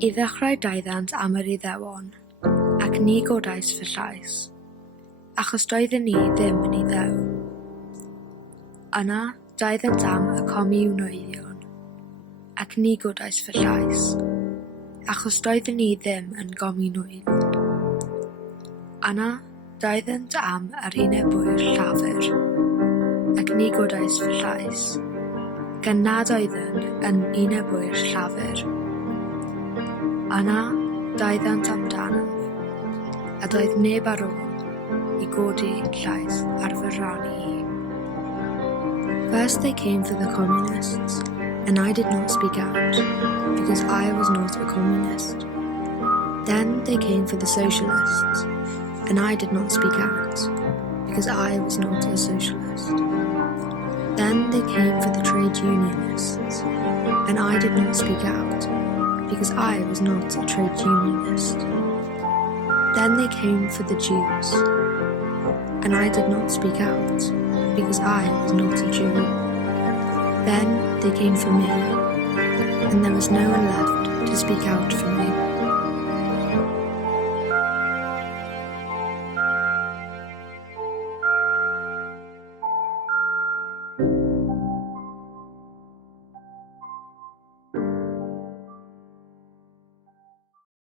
I ddechrau daethant am yr Iddewon, ac ni godais fy llais, achos doedden ni ddim yn Iddew. Yna daethant am y comiwnyddion, ac ni godais fy llais, achos doedden ni ddim yn gomiwnwydd. Yna daethant am yr unebwyr llafur, ac ni godais fy llais, gan nad oedden yn unebwyr llafur. Yna daethant amdanaf, a doedd neb ar ôl I godi llais ar fy rannu hi. First they came for the communists, and I did not speak out, because I was not a communist. Then they came for the socialists, and I did not speak out, because I was not a socialist. Then they came for the trade unionists, and I did not speak out, because I was not a trade unionist. Then they came for the Jews, and I did not speak out, because I was not a Jew. Then they came for me, and there was no one left to speak out for me.